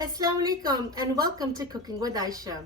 Assalamu alaikum and welcome to Cooking with Aishah.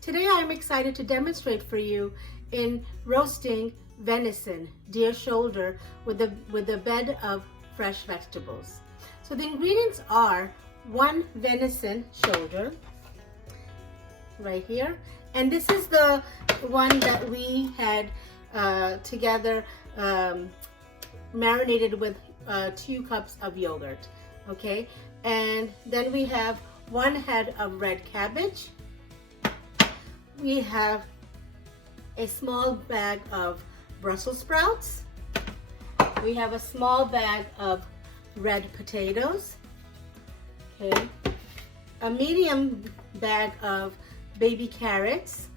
Today I am excited to demonstrate for you in roasting venison, deer shoulder with a bed of fresh vegetables. So the ingredients are 1 venison shoulder right here, and this is the one that we had together marinated with 2 cups of yogurt. Okay, and then we have 1 head of red cabbage. We have a small bag of Brussels sprouts. We have a small bag of red potatoes. Okay, a medium bag of baby carrots,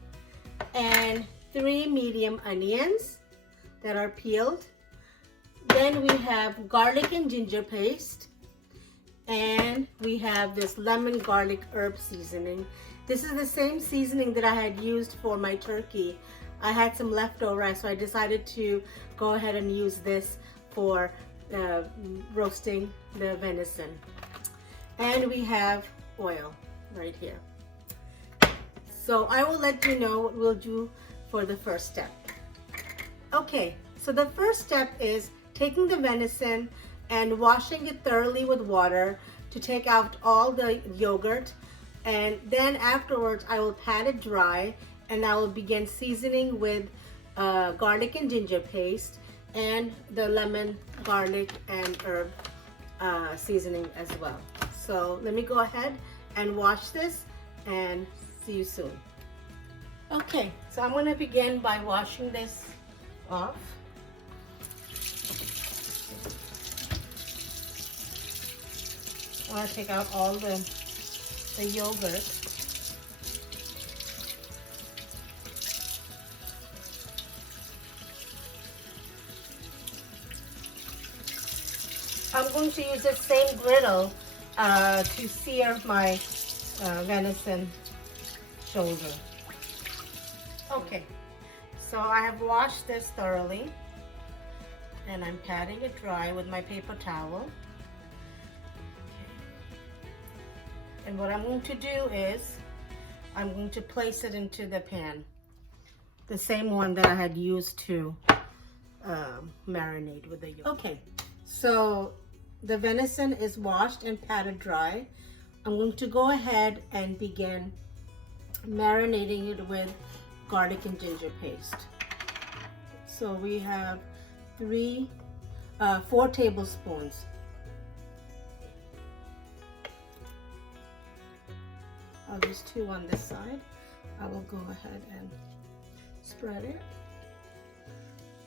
and 3 medium onions that are peeled. Then we have garlic and ginger paste. And we have this lemon garlic herb seasoning. This is the same seasoning that I had used for my turkey. I had some leftover, so I decided to go ahead and use this for roasting the venison. And we have oil right here. So I will let you know what we'll do for the first step. Okay, so the first step is taking the venison and washing it thoroughly with water to take out all the yogurt, and then afterwards I will pat it dry and I will begin seasoning with garlic and ginger paste and the lemon, garlic and herb seasoning as well. So let me go ahead and wash this and see you soon. Okay, so I'm going to begin by washing this off. I want to take out all the yogurt. I'm going to use the same griddle to sear my venison shoulder. Okay, so I have washed this thoroughly and I'm patting it dry with my paper towel. And what I'm going to do is I'm going to place it into the pan, the same one that I had used to marinate with the yogurt. Okay, so the venison is washed and patted dry. I'm going to go ahead and begin marinating it with garlic and ginger paste. So we have 4 tablespoons. There's 2 on this side. I will go ahead and spread it.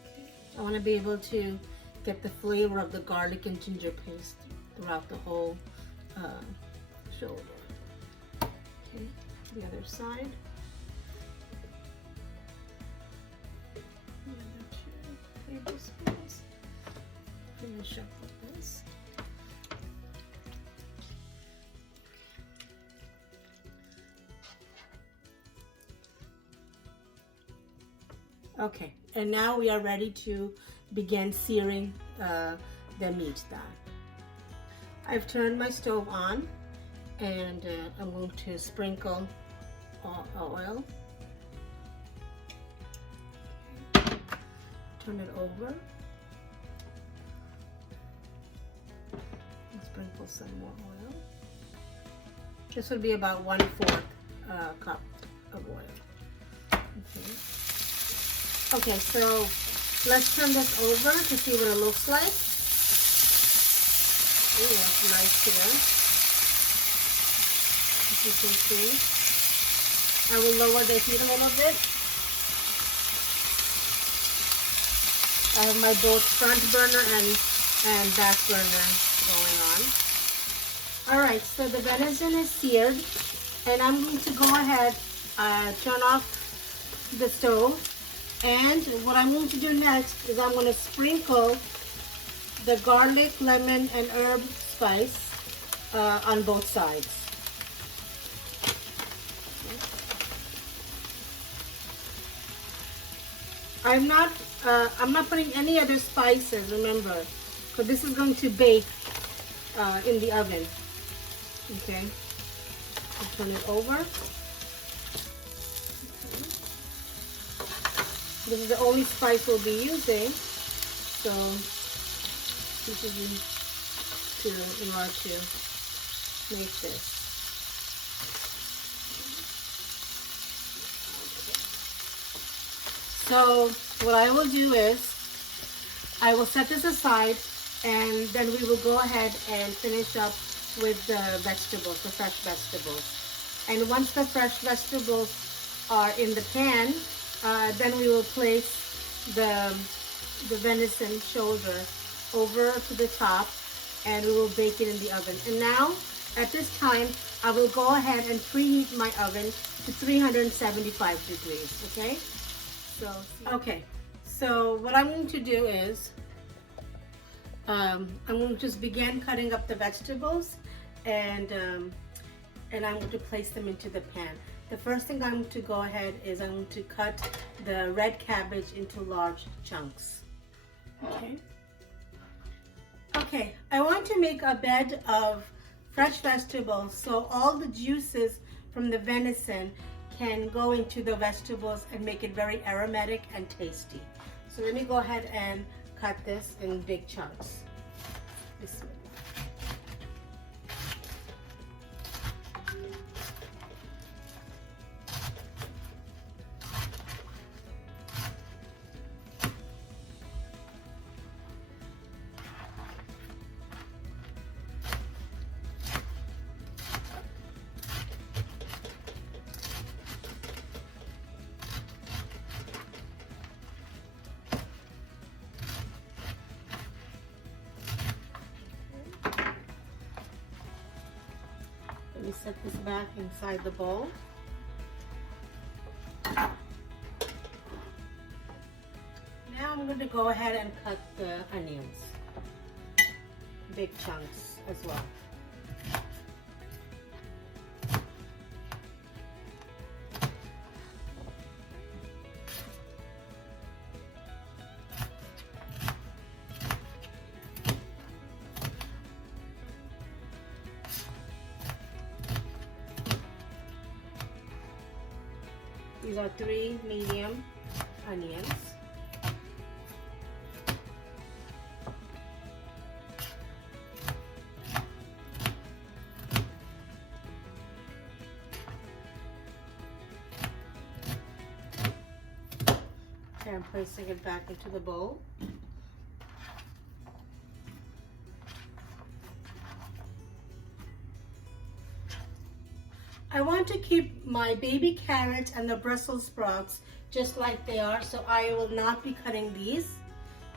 Okay. I want to be able to get the flavor of the garlic and ginger paste throughout the whole shoulder. Okay, the other side. The other 2 tablespoons. Finish up with this. Okay, and now we are ready to begin searing the meat down. I've turned my stove on and I'm going to sprinkle oil. Okay. Turn it over. And sprinkle some more oil. This would be about 1/4 cup of oil. Okay. Okay, so let's turn this over to see what it looks like. Oh, that's nice here. As you can see. I will lower the heat a little bit. I have my both front burner and back burner going on. Alright, so the venison is seared, and I'm going to go ahead, turn off the stove. And what I'm going to do next is I'm going to sprinkle the garlic, lemon, and herb spice on both sides. I'm not putting any other spices, remember, because this is going to bake in the oven. Okay, Turn it over. This is the only spice we'll be using, so this is in order to make this. So what I will do is I will set this aside, and then we will go ahead and finish up with the vegetables, the fresh vegetables. And once the fresh vegetables are in the pan, then we will place the venison shoulder over to the top, and we will bake it in the oven. And now, at this time, I will go ahead and preheat my oven to 375 degrees, okay? So what I'm going to do is, I'm going to just begin cutting up the vegetables, and I'm going to place them into the pan. The first thing I'm going to go ahead is I'm going to cut the red cabbage into large chunks. Okay, I want to make a bed of fresh vegetables so all the juices from the venison can go into the vegetables and make it very aromatic and tasty. So let me go ahead and cut this in big chunks. This way. Let me set this back inside the bowl. Now I'm going to go ahead and cut the onions, big chunks as well. These are 3 medium onions. Okay, I'm placing it back into the bowl. I want to keep my baby carrots and the Brussels sprouts just like they are, so I will not be cutting these,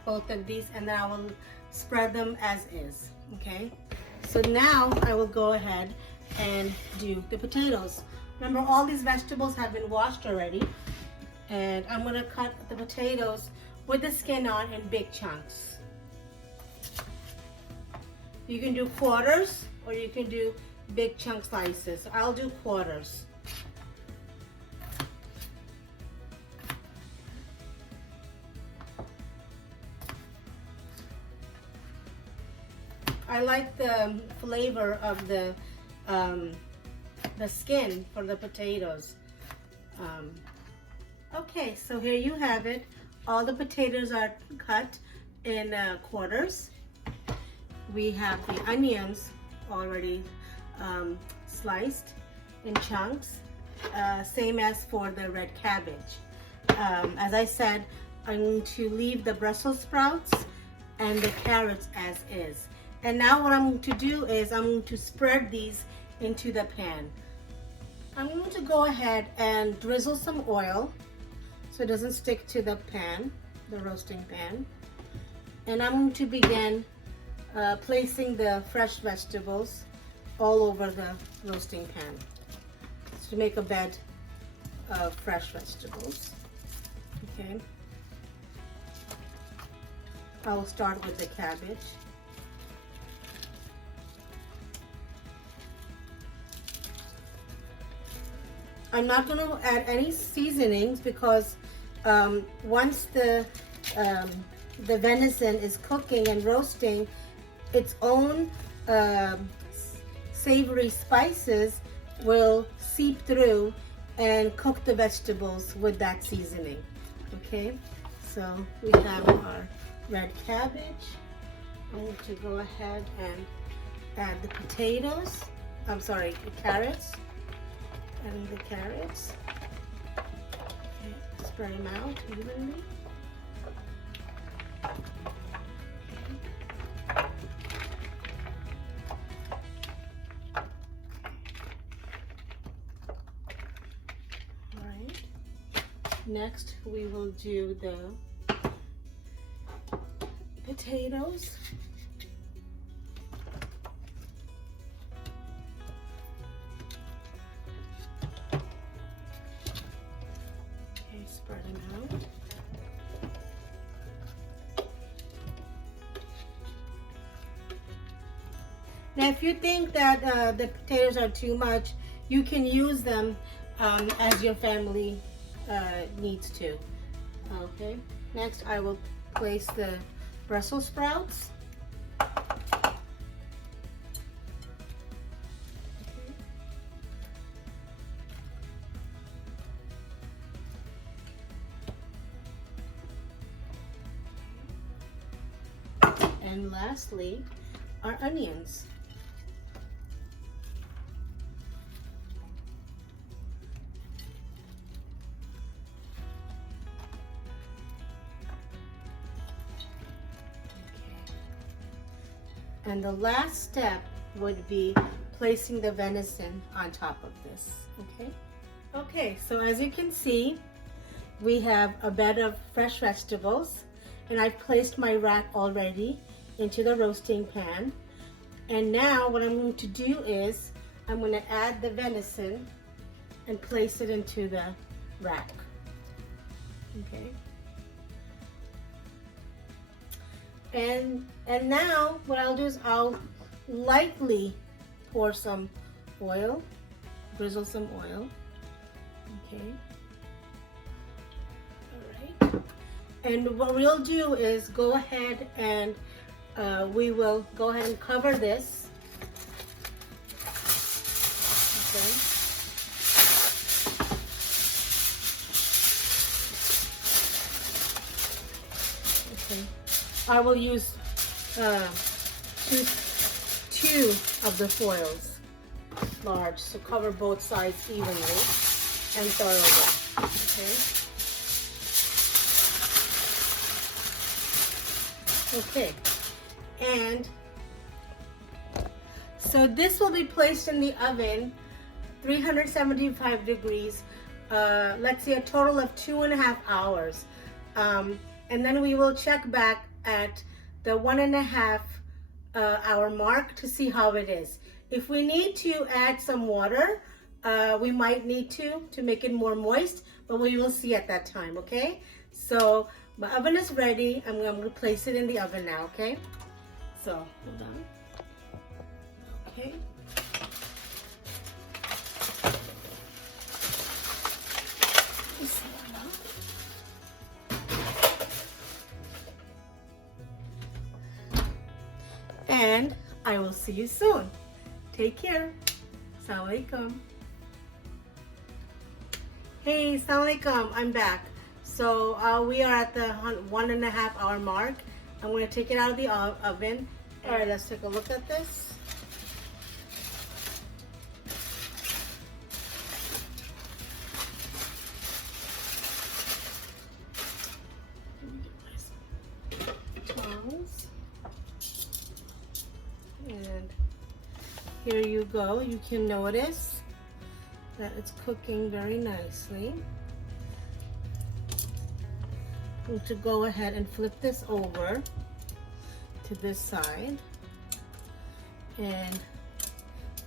both of these, and then I will spread them as is, okay? So now I will go ahead and do the potatoes. Remember, all these vegetables have been washed already, and I'm gonna cut the potatoes with the skin on in big chunks. You can do quarters or you can do big chunk slices. I'll do quarters. I like the flavor of the skin for the potatoes. Okay, so here you have it. All the potatoes are cut in quarters. We have the onions already sliced in chunks, same as for the red cabbage. As I said, I'm going to leave the Brussels sprouts and the carrots as is. And now what I'm going to do is I'm going to spread these into the pan. I'm going to go ahead and drizzle some oil so it doesn't stick to the pan, the roasting pan. And I'm going to begin placing the fresh vegetables all over the roasting pan to make a bed of fresh vegetables. Okay, I will start with the cabbage. I'm not going to add any seasonings because once the venison is cooking and roasting, its own savory spices will seep through and cook the vegetables with that seasoning. Okay, so we have our red cabbage. I'm going to go ahead and add the potatoes. I'm sorry, the carrots. Adding the carrots. Okay, spread them out evenly. Next, we will do the potatoes. Okay, spread them out. Now, if you think that the potatoes are too much, you can use them as your family needs to. Okay, next I will place the Brussels sprouts. And lastly, our onions. And the last step would be placing the venison on top of this, okay? Okay, so as you can see, we have a bed of fresh vegetables, and I've placed my rack already into the roasting pan. And now what I'm going to do is, I'm going to add the venison and place it into the rack, okay? And now what I'll do is I'll lightly pour some oil, drizzle some oil, okay. All right. And what we'll do is go ahead and we will go ahead and cover this. Okay. Okay. I will use two of the foils, large, to cover both sides evenly and thoroughly. Okay. Okay. And so this will be placed in the oven, 375 degrees. Let's say a total of 2.5 hours. And then we will check back at the 1.5 hour mark to see how it is. If we need to add some water, we might need to make it more moist, but we will see at that time, okay? So my oven is ready. I'm going to place it in the oven now, okay? So, hold on. Okay. And I will see you soon. Take care. Assalamualaikum. Hey, Assalamualaikum. I'm back. So we are at the 1.5 hour mark. I'm going to take it out of the oven. All right, let's take a look at this. And here you go. You can notice that it's cooking very nicely. I'm going to go ahead and flip this over to this side. And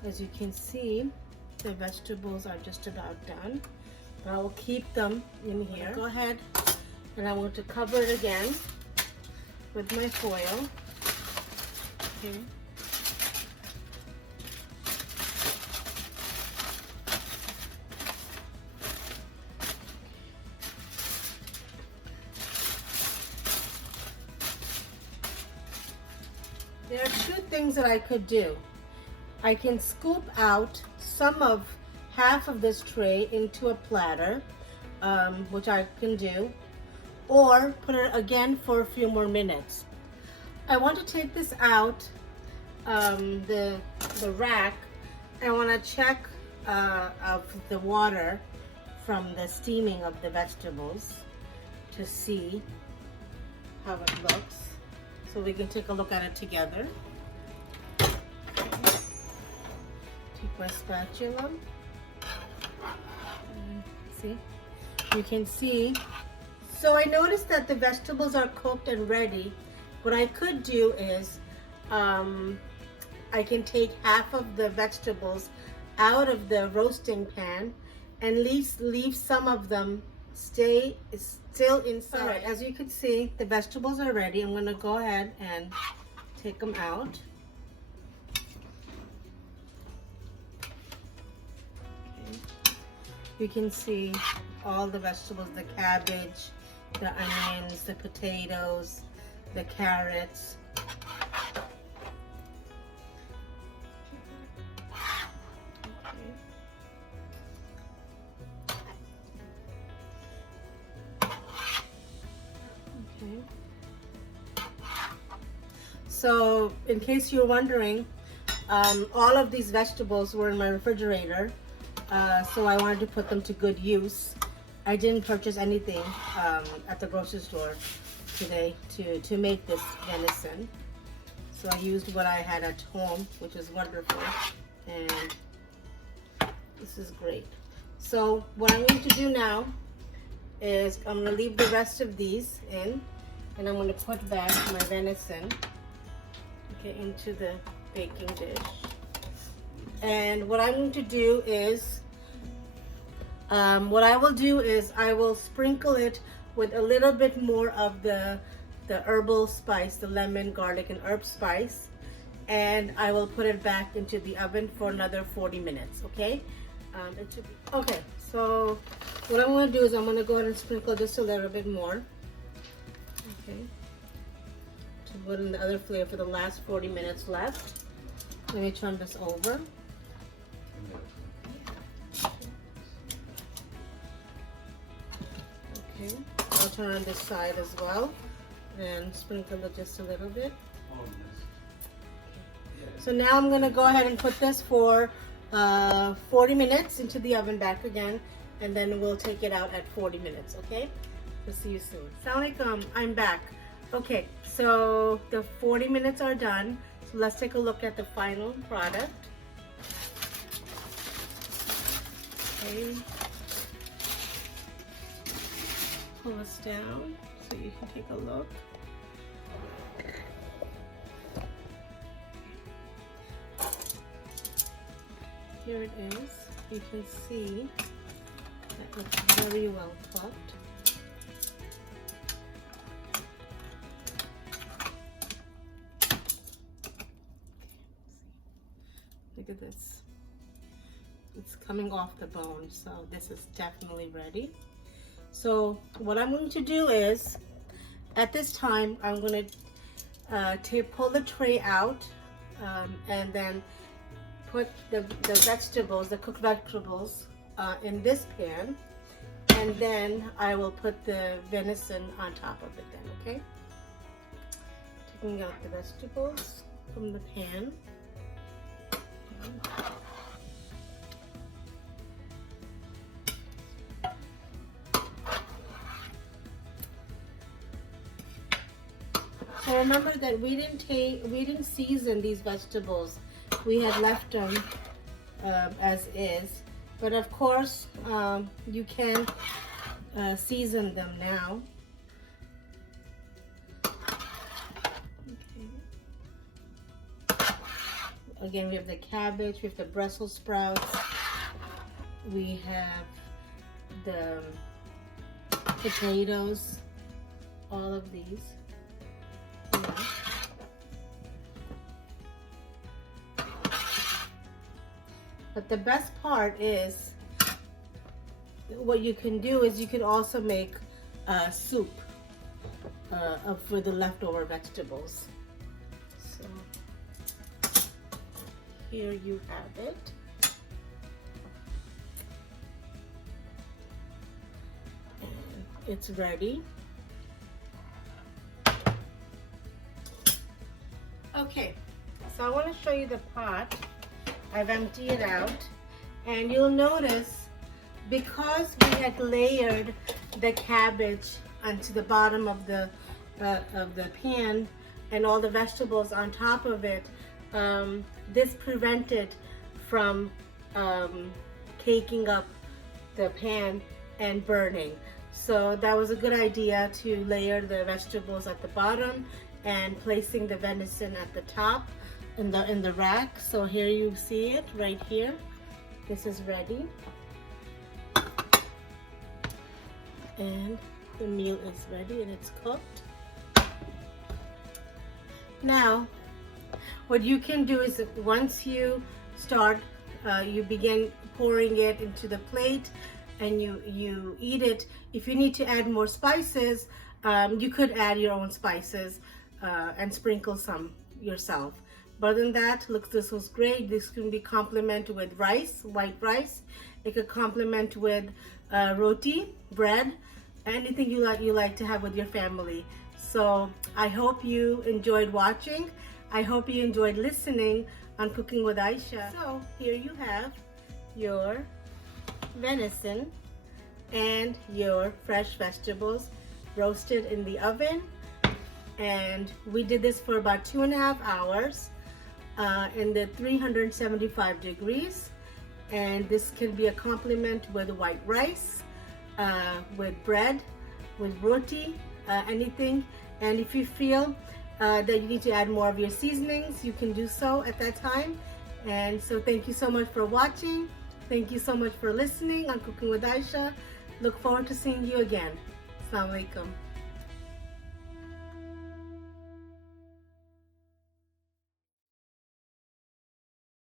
as you can see, the vegetables are just about done. But I will keep them in here. Go ahead and I'm going to cover it again with my foil. Okay. There are two things that I could do. I can scoop out half of this tray into a platter, which I can do, or put it again for a few more minutes. I want to take this out, the rack. I want to check of the water from the steaming of the vegetables to see how it looks. So we can take a look at it together. Take my spatula. See? You can see. So I noticed that the vegetables are cooked and ready. What I could do is I can take half of the vegetables out of the roasting pan and leave some of them still inside. All right, as you can see, the vegetables are ready. I'm gonna go ahead and take them out. Okay. You can see all the vegetables, the cabbage, the onions, the potatoes, the carrots. So, in case you're wondering, all of these vegetables were in my refrigerator, so I wanted to put them to good use. I didn't purchase anything at the grocery store today to make this venison. So I used what I had at home, which is wonderful, and this is great. So what I'm going to do now is I'm going to leave the rest of these in, and I'm going to put back my venison, okay, into the baking dish. And what I'm going to do is, I will sprinkle it with a little bit more of the herbal spice, the lemon, garlic, and herb spice, and I will put it back into the oven for another 40 minutes, okay? Okay, so what I'm going to do is I'm going to go ahead and sprinkle just a little bit more, okay, to put in the other flavor for the last 40 minutes left. Let me turn this over. Okay, I'll turn on this side as well and sprinkle it just a little bit. So now I'm going to go ahead and put this for 40 minutes into the oven back again, and then we'll take it out at 40 minutes, okay? We'll see you soon. Assalamualaikum, I'm back. Okay, so the 40 minutes are done. So let's take a look at the final product. Okay. Pull this down so you can take a look. Here it is. You can see that it's very well cooked. Look at this. It's coming off the bone, so this is definitely ready. So what I'm going to do is, at this time, I'm going to pull the tray out and then put the vegetables, the cooked vegetables, in this pan, and then I will put the venison on top of it then, okay? Taking out the vegetables from the pan. So remember that we didn't season these vegetables. We had left them as is, but of course you can season them now. Okay. Again, we have the cabbage, we have the Brussels sprouts, we have the potatoes, all of these. But the best part is, what you can do is you can also make soup for the leftover vegetables. So here you have it. And it's ready. Okay, so I want to show you the pot. I've emptied it out, and you'll notice because we had layered the cabbage onto the bottom of the pan and all the vegetables on top of it, this prevented from caking up the pan and burning. So that was a good idea to layer the vegetables at the bottom and placing the venison at the top in the rack. So here you see it right here. This is ready. And the meal is ready and it's cooked. Now, what you can do is that once you start, you begin pouring it into the plate and you eat it. If you need to add more spices, you could add your own spices and sprinkle some yourself. But other than that, look, this was great. This can be complemented with rice, white rice. It could complement with roti, bread, anything you like to have with your family. So I hope you enjoyed watching. I hope you enjoyed listening on Cooking with Aishah. So here you have your venison and your fresh vegetables roasted in the oven. And we did this for about 2.5 hours in the 375 degrees. And this can be a complement with white rice, with bread, with roti, anything. And if you feel that you need to add more of your seasonings, you can do so at that time. And so thank you so much for watching. Thank you so much for listening on Cooking with Aishah. Look forward to seeing you again. Assalamu alaikum.